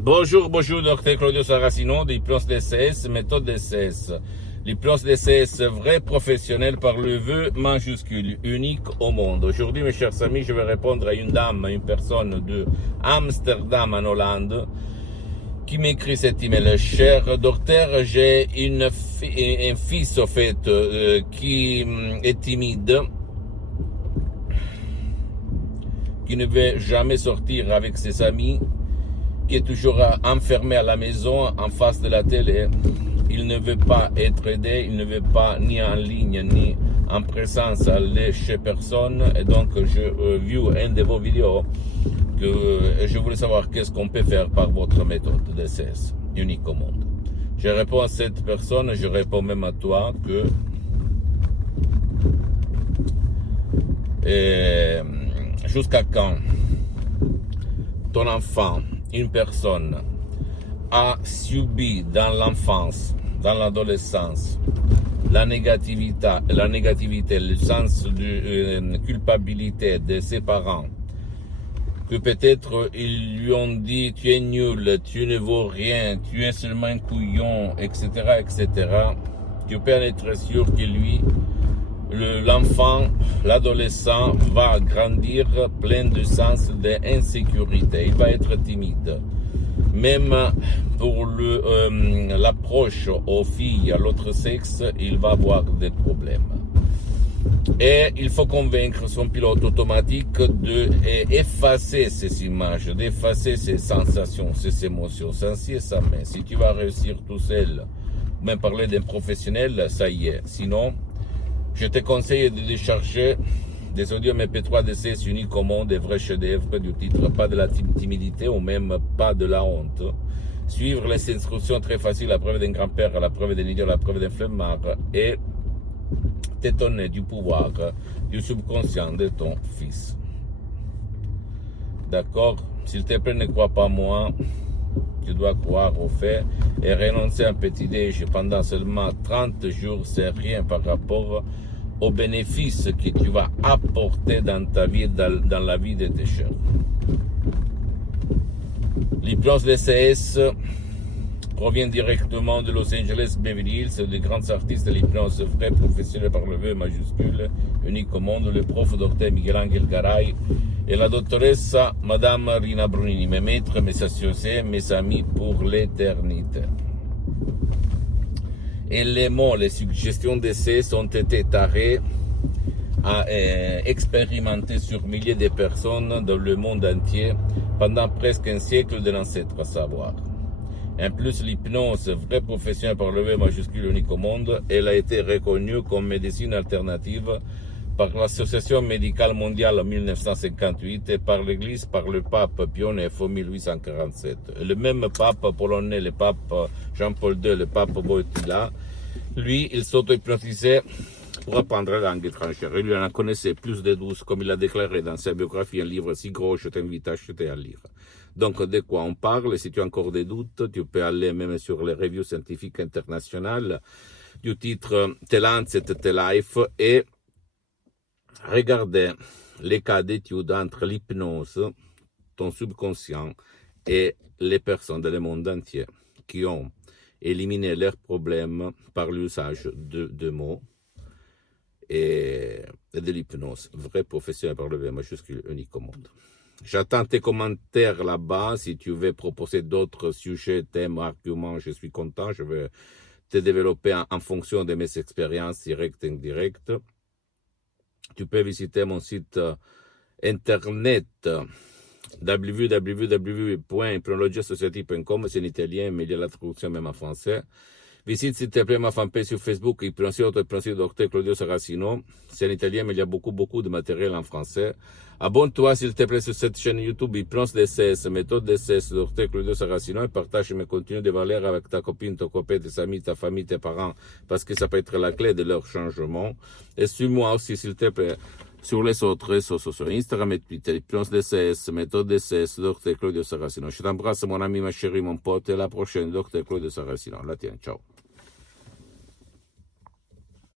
Bonjour, docteur Claudio Saracino, l'hypnose DCS, méthode DCS. L'hypnose DCS, vrai professionnel par le vœu majuscule, unique au monde. Aujourd'hui, mes chers amis, je vais répondre à une dame, une personne de Amsterdam en Hollande, qui m'écrit cet email. Cher docteur, j'ai un fils, au fait, qui est timide, qui ne veut jamais sortir avec ses amis, qui est toujours enfermé à la maison en face de la télé. Il ne veut pas être aidé, il ne veut pas ni en ligne ni en présence aller chez personne. Et donc je vu un de vos vidéos que je voulais savoir qu'est-ce qu'on peut faire par votre méthode DCS, unique au monde. Je réponds à cette personne, je réponds même à toi que jusqu'à quand ton enfant, une personne, a subi dans l'enfance, dans l'adolescence, la négativité, le sens de culpabilité de ses parents, que peut-être ils lui ont dit tu es nul, tu ne vaux rien, tu es seulement un couillon, etc., etc. Tu peux en être sûr que lui, l'enfant, l'adolescent va grandir plein de sens d'insécurité. Il va être timide. Même pour l'approche aux filles, à l'autre sexe, il va avoir des problèmes. Et il faut convaincre son pilote automatique d'effacer ces images, d'effacer ces sensations, ces émotions, sans ci et sans mais. Si tu vas réussir tout seul, même parler d'un professionnel, ça y est. Sinon, je te conseille de décharger des audios MP3 DCS uniques au monde, des vrais chefs-d'œuvre du titre, pas de la timidité ou même pas de la honte. Suivre les instructions très faciles, la preuve d'un grand-père, la preuve d'un idiot, la preuve d'un flemmard, et t'étonner du pouvoir du subconscient de ton fils. D'accord? S'il te plaît, ne crois pas moi. Tu dois croire au fait et renoncer à un petit déj pendant seulement 30 jours, c'est rien par rapport aux bénéfices que tu vas apporter dans ta vie, dans la vie de tes chers. L'hypnose DCS provient directement de Los Angeles, Beverly Hills, des grands artistes de l'hypnose vrai professionnel par le vœu majuscule, unique au monde, le prof docteur Miguel Angel Garay et la doctoresse Madame Rina Brunini, mes maîtres, mes associés, mes amis pour l'éternité. Et les mots, les suggestions d'essais ont été tarés à expérimenter sur milliers de personnes dans le monde entier pendant presque un siècle de l'ancêtre savoir. En plus, l'hypnose, vraie profession par le V majuscule unique au monde, elle a été reconnue comme médecine alternative par l'Association médicale mondiale en 1958 et par l'Église, par le pape Pie IX en 1847. Le même pape polonais, le pape Jean-Paul II, le pape Wojtyla, lui, il s'auto-hypnotisait pour apprendre la langue étrangère. Il lui en connaissait plus de 12, comme il a déclaré dans sa biographie, un livre si gros, je t'invite à acheter à lire. Donc, de quoi on parle? Si tu as encore des doutes, tu peux aller même sur les revues scientifiques internationales du titre The Lancet, The Life et regarder les cas d'études entre l'hypnose, ton subconscient et les personnes dans le monde entier qui ont éliminé leurs problèmes par l'usage de mots et de l'hypnose. Vrai professionnel par le V majuscule unique au monde. J'attends tes commentaires là-bas. Si tu veux proposer d'autres sujets, thèmes, arguments, je suis content. Je vais te développer en fonction de mes expériences directes et indirectes. Tu peux visiter mon site internet www.hypnologiassociative.com, c'est en italien, mais il y a la traduction même en français. Visite s'il te plaît ma fanpage sur Facebook, Hypnosie Docteur Claudio Saracino. C'est en italien, mais il y a beaucoup de matériel en français. Abonne-toi s'il te plaît sur cette chaîne YouTube, Hypnose DCS, méthode DCS, Docteur Claudio Saracino, et partage mes contenus de valeur avec ta copine, ton copain, tes amis, ta famille, tes parents, parce que ça peut être la clé de leur changement. Et suis-moi aussi s'il te plaît sur les autres réseaux sociaux, Instagram et Twitter, Hypnose DCS, méthode DCS, Docteur Claudio Saracino. Je t'embrasse mon ami, ma chérie, mon pote, et à la prochaine, Docteur Claudio Saracino. La tiens, ciao.